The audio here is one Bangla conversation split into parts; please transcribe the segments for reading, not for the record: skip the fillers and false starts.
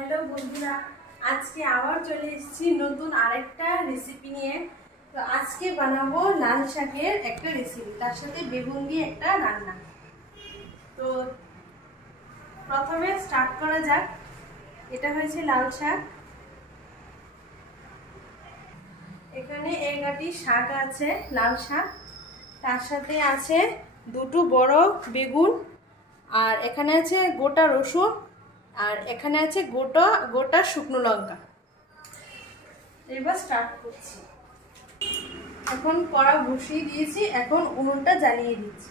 হ্যালো বন্ধুরা, আজকে আবার চলে এসেছি নতুন আরেকটা রেসিপি নিয়ে। তো আজকে বানাবো লাল শাকের একটা রেসিপি, তার সাথে বেগুন দিয়ে একটা রান্না। তো প্রথমে স্টার্ট করা যাক। এটা হয়েছে লাল শাক। এখানে এক আটি শাক আছে, লাল শাক। তার সাথে আছে দুটো বড় বেগুন, আর এখানে আছে গোটা রসুন, আর এখানে আছে গোটা গোটা শুকনো লঙ্কা। এবার স্টার্ট করছি। এখন কড়া বসিয়ে দিয়েছি, এখন উনুনটা জ্বালিয়ে দিচ্ছি।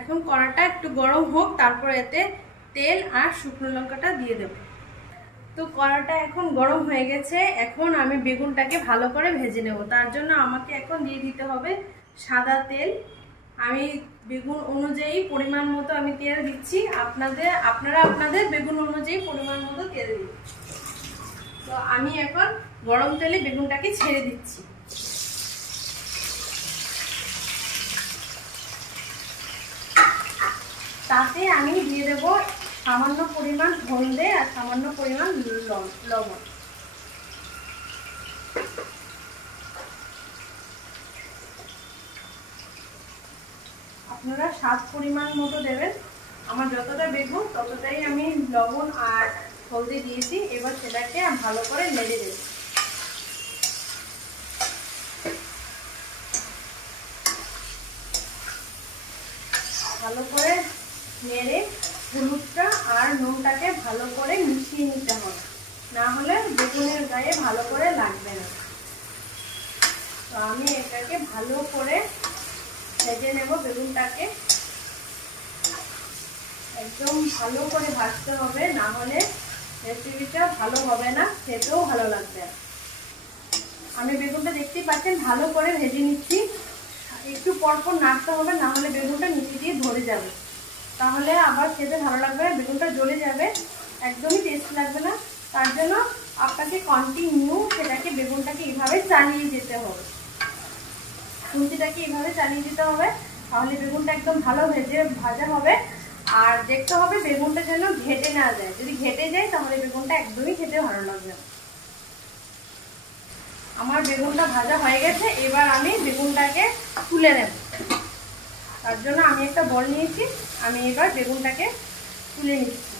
এখন কড়াটা একটু গরম হোক, তারপর এতে তেল আর শুকনো লঙ্কাটা দিয়ে দেব। তো কড়াটা এখন গরম হয়ে গেছে, এখন আমি বেগুনটাকে ভালো করে ভেজে নেব। তার জন্য আমাকে এখন দিয়ে দিতে হবে সাদা তেল। আমি বেগুন অনুযায়ী পরিমাণ মতো আমি তেল দিচ্ছি, আপনারা আপনাদের বেগুন অনুযায়ী পরিমাণ মতো তেল দিন। তো আমি এখন গরম তেলে বেগুনটাকে ছেড়ে দিচ্ছি। তাতে আমি দিয়ে দেব সামান্য পরিমাণ হলদে আর সামান্য পরিমাণ লবণ। আপনারা স্বাদ পরিমাণ মতো দেবেন। আমার যতটা বেগুন ততটাই আমি লবণ আর হলদি দিয়েছি। এবার সেটাকে ভালো করে নেড়ে দেব। ভালো করে নেড়ে হলুদটা আর নুনটাকে ভালো করে মিশিয়ে নিতে হবে, না হলে বেগুনের গায়ে ভালো করে লাগবে না। তো আমি এটাকে ভালো করে ভেজে নেব। বেগুনটাকে একদম ভালো করে ভাজতে হবে, না হলে রেসিপিটা ভালো হবে না, খেতেও ভালো লাগবে না। আমি বেগুনটা দেখতেই পাচ্ছেন ভালো করে ভেজে নিচ্ছি। একটু পরপর নাড়তে হবে, না হলে বেগুনটা নিচে দিয়ে ধরে যাবে, তাহলে আবার খেতে ভালো লাগবে না, বেগুনটা জ্বলে যাবে, একদমই টেস্ট লাগবে না। তার জন্য আপনাকে কন্টিনিউ সেটাকে বেগুনটাকে এইভাবে চালিয়ে যেতে হবে, খুন্তিটাকে এইভাবে চালিয়ে দিতে হবে, তাহলে বেগুনটা একদম ভালো ভাজা হবে। আর দেখতে হবে বেগুনটা যেন ঘেটে না যায়। যদি ঘেটে যায় তাহলে বেগুনটা একদমই খেতে ভালো লাগবে না। আমার বেগুনটা ভাজা হয়ে গেছে, এবার আমি বেগুনটাকে তুলে নেব। তার জন্য আমি একটা বল নিয়েছি, আমি এবার বেগুনটাকে তুলে নিচ্ছি।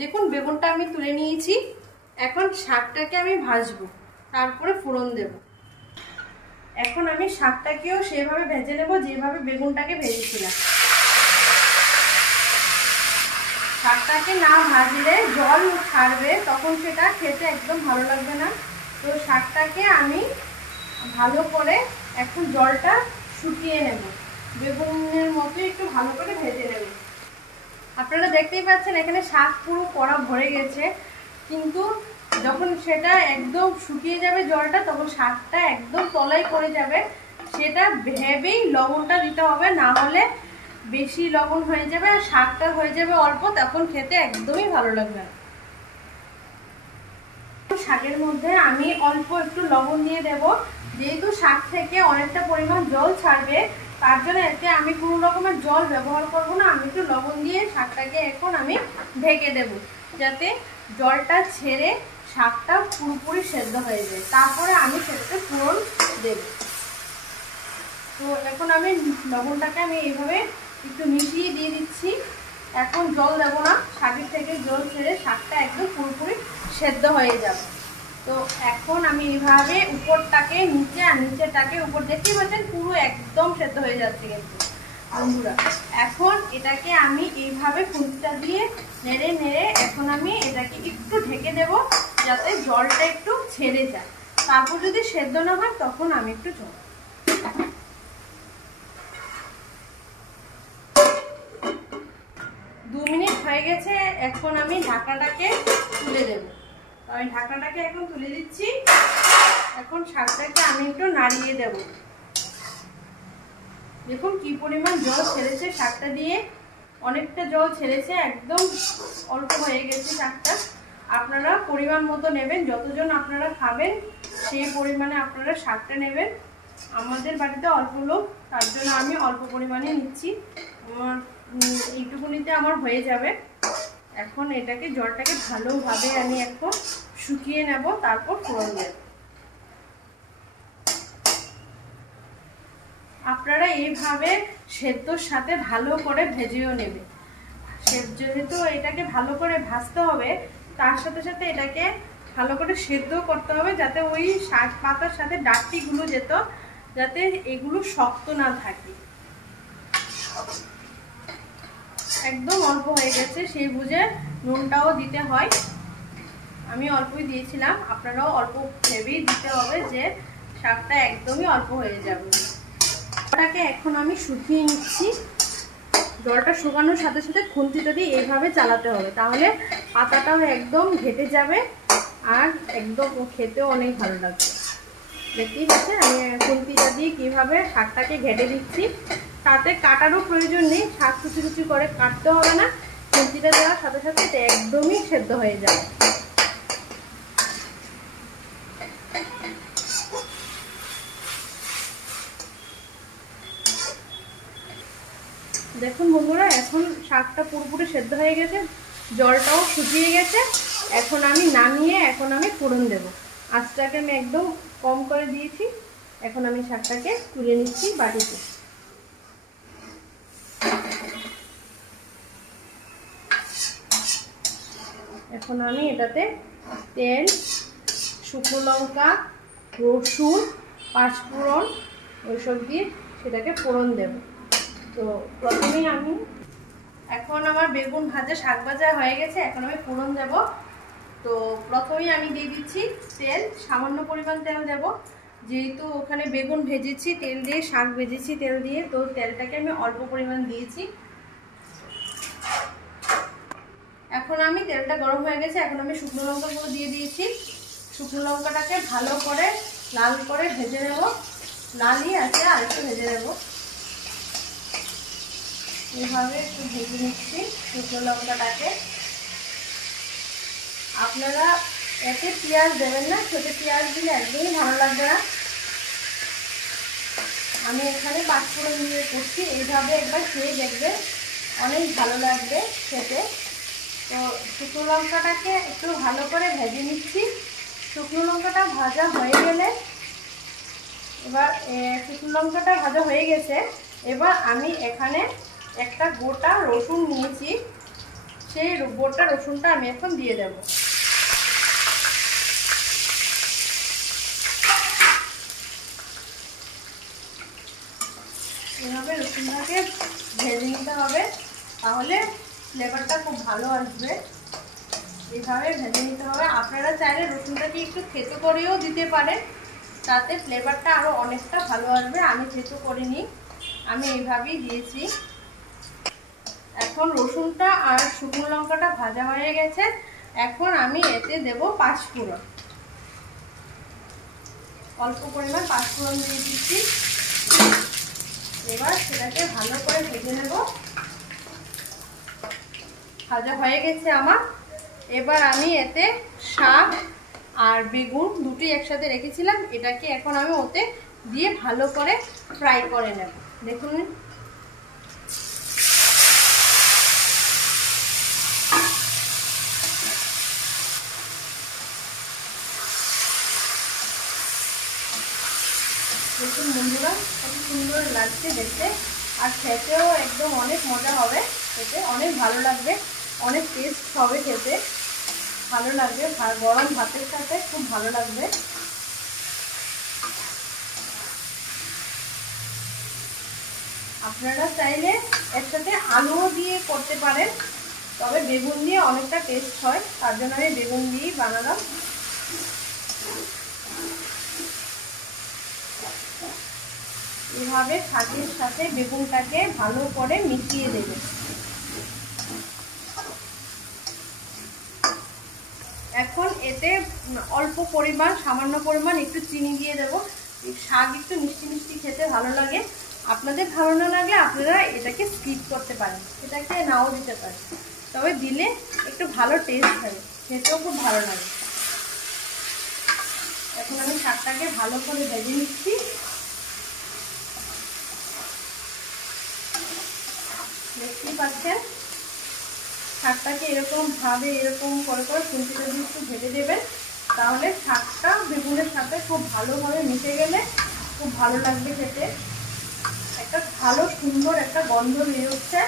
দেখুন বেগুনটা আমি তুলে নিয়েছি। এখন শাকটাকে আমি ভাজবো, তারপরে ফোড়ন দেব। এখন আমি শাকটাকেও সেভাবে ভেজে নেব যেভাবে বেগুনটাকে ভেজেছিলাম। শাকটাকে না ভাজলে জল ছাড়বে, তখন সেটা খেতে একদম ভালো লাগবে না। তো শাকটাকে আমি ভালো করে এখন জলটা শুকিয়ে নেব, বেগুনের মতো একটু ভালো করে ভেজে নেব। আপনারা দেখতেই পাচ্ছেন এখানে শাক পুরো কড়া ভরে গেছে, কিন্তু যখন সেটা একদম শুকিয়ে যাবে জলটা, তখন শাকটা একদম তলায় পড়ে যাবে। সেটা ভেবেই লবণটা দিতে হবে, না হলে বেশি লবণ হয়ে যাবে আর শাকটা হয়ে যাবে অল্প, তখন খেতে একদমই ভালো লাগবে না। শাকের মধ্যে আমি অল্প একটু লবণ দিয়ে দেব, যেহেতু শাক থেকে অনেকটা পরিমাণ জল ছাড়বে, তার জন্য এতে আমি কোনো রকমের জল ব্যবহার করব না। আমি একটু লবণ দিয়ে শাকটাকে এখন আমি ঢেকে দেব, যাতে জলটা ছেড়ে শাকটা পুরোপুরি সেদ্ধ হয়ে যায়। তারপরে আমি সেটাতে ফোড়ন দেব। তো এখন আমি লবণটাকে আমি এইভাবে একটু মিশিয়ে দিয়ে দিচ্ছি। এখন জল দেব না, শাকের থেকে জল ছেড়ে শাকটা একদম পুরোপুরি সেদ্ধ হয়ে যাবে। তো এখন আমি এইভাবে উপরটাকে নিচে আর নিচেটাকে উপর, দেখতেই পাচ্ছেন পুরো একদম সেদ্ধ হয়ে যাচ্ছে কিন্তু বন্ধুরা। এখন এটাকে আমি এইভাবে খুন্তিটা দিয়ে নেড়ে নেড়ে এখন আমি এটাকে একটু ঢেকে দেব, যাতে জলটা একটু ছেড়ে যায়। তারপর যদি সেদ্ধ না হয় তখন আমি একটু জল। 2 মিনিট হয়ে গেছে, এখন আমি ঢাকাটাকে তুলে দেব। আমি ঢাকনাটাকে এখন তুলে দিচ্ছি। এখন শাকটাকে আমি একটু নাড়িয়ে দেব। দেখুন কি পরিমাণ জল ছেড়েছে শাকটা দিয়ে, অনেকটা জল ছেড়েছে, একদম অল্প হয়ে গেছে শাকটা। আপনারা পরিমাণ মতো নেবেন, যতজন আপনারা খাবেন সেই পরিমাণে আপনারা শাকটা নেবেন। আমাদের বাড়িতে অল্প লোক, তার জন্য আমি অল্প পরিমাণে নিচ্ছি। আমার এইটুকুনিতে আমার হয়ে যাবে। এখন এটাকে জলটাকে ভালোভাবে আমি এখন শুকিয়ে নেব, তারপর ফোড়ন দেব। আপনারা এইভাবে সেদ্ধর সাথে ভালো করে ভেজেও নেবেন। যেহেতু এটাকে ভালো করে ভাজতে হবে, তার সাথে সাথে এটাকে ভালো করে সেদ্ধ করতে হবে, যাতে ওই শাক পাতার সাথে ডাঁটিগুলো যেত, যাতে এগুলো শক্ত না থাকে। একদম অল্প হয়ে গেছে, সেই বুঝে নুনটাও দিতে হয়। আমি অল্পই দিয়েছিলাম, আপনারাও অল্প ভেবেই দিতে হবে, যে শাকটা একদমই অল্প হয়ে যাবে। ওটাকে এখন আমি শুকিয়ে নিচ্ছি। জলটা শুকানোর সাথে সাথে খুন্তিটা দিয়ে এইভাবে চালাতে হবে, তাহলে পাতাটাও একদম ঘেটে যাবে আর একদম খেতেও অনেক ভালো লাগবে। দেখতেই পাচ্ছেন আমি খুন্তিটা দিয়ে কীভাবে শাকটাকে ঘেটে দিচ্ছি। তাতে কাটারও প্রয়োজন নেই, শাক কুচি কুচি করে কাটতে হবে না। খুন্তিটা দেওয়ার সাথে সাথে এটা একদমই সেদ্ধ হয়ে যাবে। দেখুন বন্ধুরা, এখন শাকটা পুরোপুরি সেদ্ধ হয়ে গেছে, জলটাও শুকিয়ে গেছে। এখন আমি নামিয়ে এখন আমি ফোড়ন দেব। আঁচটাকে আমি একদম কম করে দিয়েছি। এখন আমি শাকটাকে তুলে নিচ্ছি বাটিতে। এখন আমি এটাতে তেল, শুকনো লঙ্কা, রসুন, পাঁচফোড়ন ওইসব দিয়ে সেটাকে ফোড়ন দেব। তো প্রথমেই আমি এখন আমার বেগুন ভাজা, শাক ভাজা হয়ে গেছে, এখন আমি ফোড়ন দেব। তো প্রথমেই আমি দিয়ে দিচ্ছি তেল, সামান্য পরিমাণ তেল দেব, যেহেতু ওখানে বেগুন ভেজেছি তেল দিয়ে, শাক ভেজেছি তেল দিয়ে, তো তেলটাকে আমি অল্প পরিমাণ দিয়েছি। এখন আমি তেলটা গরম হয়ে গেছে, এখন আমি শুকনো লঙ্কাগুলো দিয়ে দিয়েছি। শুকনো লঙ্কাটাকে ভালো করে লাল করে ভেজে নেব, লালই আছে আর একটু ভেজে নেব। এইভাবে একটু ভেজে নিচ্ছি শুকনো লঙ্কাটাকে। আপনারা এতে পেঁয়াজ দেবেন না, ছোটো পেঁয়াজ দিলে একদমই ভালো লাগবে না। আমি এখানে পাঁচফোড়ন দিয়ে করছি, এইভাবে একবার খেয়ে দেখবেন, অনেক ভালো লাগবে খেতে। তো শুকনো লঙ্কাটাকে একটু ভালো করে ভেজে নিচ্ছি। শুকনো লঙ্কাটা ভাজা হয়ে গেলে, এবার শুকনো লঙ্কাটা ভাজা হয়ে গেছে, এবার আমি এখানে একটা গোটা রসুন নিয়েছি, সেই গোটা রসুনটা আমি এখন দিয়ে দেব। এভাবে রসুনটাকে ভেজে নিতে হবে, তাহলে ফ্লেভারটা খুব ভালো আসবে। এইভাবে ভেজে নিতে হবে। আপনারা চাইলে রসুনটাকে একটু থেতো করেও দিতে পারেন, তাতে ফ্লেভারটা আরও অনেকটা ভালো আসবে। আমি থেতো করিনি, আমি এইভাবেই দিয়েছি। এখন রসুনটা আর শুকনো লঙ্কাটা ভাজা হয়ে গেছে, এখন আমি এতে দেব পাঁচফোড়ন। অল্প পরিমাণ পাঁচফোড়ন দিয়ে দিচ্ছি। এবার সেটাকে ভালো করে ভেজে নেব। ভাজা হয়ে গেছে আমার। এবার আমি এতে শাক আর বেগুন দুটি একসাথে রেখেছিলাম, এটাকে এখন আমি ওতে দিয়ে ভালো করে ফ্রাই করে নেব। দেখুন দেখুন বন্ধুরা, কত সুন্দর লাগছে দেখতে, আর খেতেও একদম অনেক মজা হবে, খেতে অনেক ভালো লাগবে, অনেক টেস্ট হবে, খেতে ভালো লাগবে, গরম ভাতের সাথে খুব ভালো লাগবে। আপনারা চাইলে এর সাথে আলুও দিয়ে করতে পারেন, তবে বেগুন দিয়ে অনেকটা টেস্ট হয়, তার জন্য আমি বেগুন দিয়েই বানালাম। এভাবে শাকের সাথে বেগুনটাকে ভালো করে মিশিয়ে দেবে। এখন এতে অল্প পরিমাণ, সামান্য পরিমাণ একটু চিনি দিয়ে দেবো। শাক একটু মিষ্টি মিষ্টি খেতে ভালো লাগে, আপনাদের ভালো না লাগলে আপনারা এটাকে স্কিপ করতে পারেন, এটাকে নাও দিতে পারেন, তবে দিলে একটু ভালো টেস্ট হয়, খেতেও খুব ভালো লাগে। এখন আমি শাকটাকে ভালো করে ভেজে নিচ্ছি। দেখতেই পাচ্ছেন শাকটাকে এরকম করে খুন্তিটা দিয়ে একটু ভেজে দেবেন, তাহলে শাকটা বেগুনের সাথে খুব ভালোভাবে মিশে গেলে খুব ভালো লাগবে খেতে। একটা ভালো সুন্দর একটা গন্ধ বেরোচ্ছে,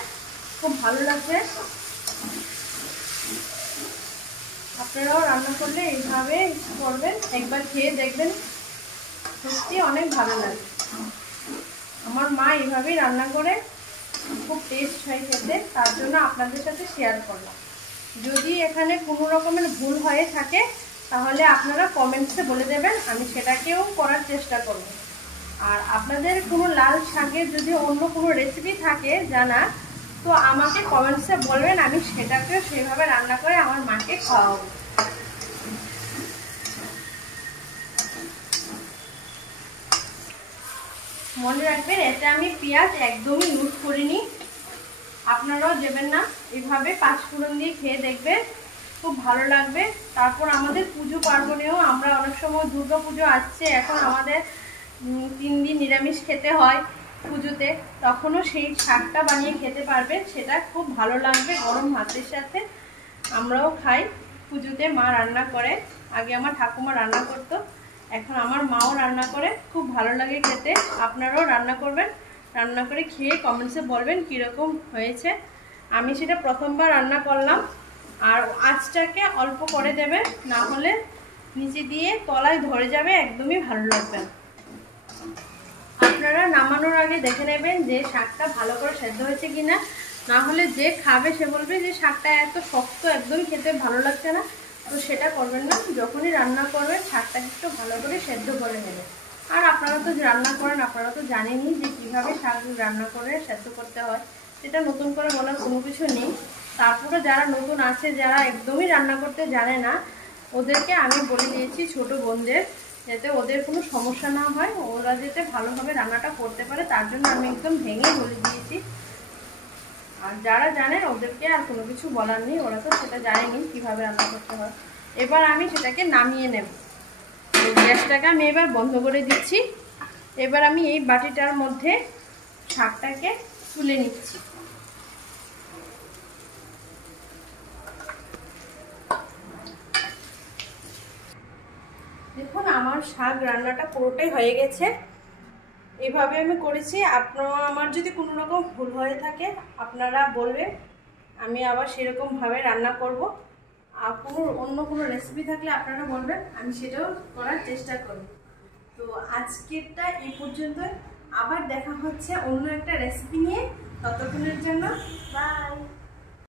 খুব ভালো লাগছে। আপনারাও রান্না করলে এইভাবে করবেন, একবার খেয়ে দেখবেন, সত্যি অনেক ভালো লাগে। আমার মা এইভাবেই রান্না করে, খুব টেস্ট হয় খেতে, তার জন্য আপনাদের সাথে শেয়ার করলাম। যদি এখানে কোনো রকমের ভুল হয়ে থাকে তাহলে আপনারা কমেন্টসে বলে দেবেন, আমি সেটাকেও করার চেষ্টা করব। আর আপনাদের কোনো লাল শাকের যদি অন্য কোনো রেসিপি থাকে জানা, তো আমাকে কমেন্টসে বলবেন, আমি সেটাকেও সেভাবে রান্না করে আমার মাকে খাওয়াবো। মনে রাখবেন এতে আমি পেঁয়াজ একদমই ইউজ করিনি, আপনারাও দেবেন না। এইভাবে 5 ফোড়ন দিয়ে খেয়ে দেখবেন, খুব ভালো লাগবে। তারপর আমাদের পুজো পার্বণেও আমরা অনেক সময় দুর্গা পুজো আসছে, এখন আমাদের 3 দিন নিরামিষ খেতে হয় পুজোতে, তখনও সেই শাকটা বানিয়ে খেতে পারবেন, সেটা খুব ভালো লাগবে গরম ভাতের সাথে। আমরাও খাই পুজোতে, মা রান্না করে, আগে আমার ঠাকুমা রান্না করতো, এখন আমার মাও রান্না করে, খুব ভালো লাগে খেতে। আপনারাও রান্না করবেন, রান্না করে খেয়ে কমেন্টসে বলবেন কীরকম হয়েছে। আমি সেটা প্রথমবার রান্না করলাম, আর আঁচটাকে অল্প করে দেবেন, না হলে নিচে দিয়ে তলায় ধরে যাবে, একদমই ভালো লাগবে না। আপনারা নামানোর আগে দেখে নেবেন যে শাকটা ভালো করে সেদ্ধ হয়েছে কিনা, না হলে যে খাবে সে বলবে যে শাকটা এত শক্ত, একদমই খেতে ভালো লাগছে না। তো সেটা করবেন না, যখনই রান্না করবেন শাকটাকে একটু ভালো করে সেদ্ধ করে নেবেন। আর আপনারা তো রান্না করেন, আপনারা তো জানেনই যে কীভাবে শাক রান্না করে সেদ্ধ করতে হয়, সেটা নতুন করে বলার কোনো কিছু নেই। তারপরে যারা নতুন আছে, যারা একদমই রান্না করতে জানে না, ওদেরকে আমি বলে দিয়েছি, ছোট বোনদের, যাতে ওদের কোনো সমস্যা না হয়, ওরা যাতে ভালোভাবে রান্নাটা করতে পারে, তার জন্য আমি একদম ভেঙে বলে দিয়েছি। আর যারা জানেন ওদেরকে আর কোনো কিছু বলার নেই, ওরা তো সেটা জানেনি কীভাবে রান্না করতে হয়। এবার আমি সেটাকে নামিয়ে নেব। গ্যাসটাকে আমি এবার বন্ধ করে দিচ্ছি। এবার আমি এই বাটিটার মধ্যে শাকটাকে তুলে নিচ্ছি। দেখুন আমার শাক রান্নাটা পুরোটাই হয়ে গেছে। এইভাবে আমি করেছি। আমার যদি কোনো রকম ভুল হয়ে থাকে আপনারা বলবেন, আমি আবার সেরকমভাবে রান্না করব। আর অন্য কোনো রেসিপি থাকলে আপনারা বলবেন, আমি সেটাও করার চেষ্টা করব। তো আজকেরটা এই পর্যন্ত, আবার দেখা হচ্ছে অন্য একটা রেসিপি নিয়ে। ততক্ষণের জন্য বাই।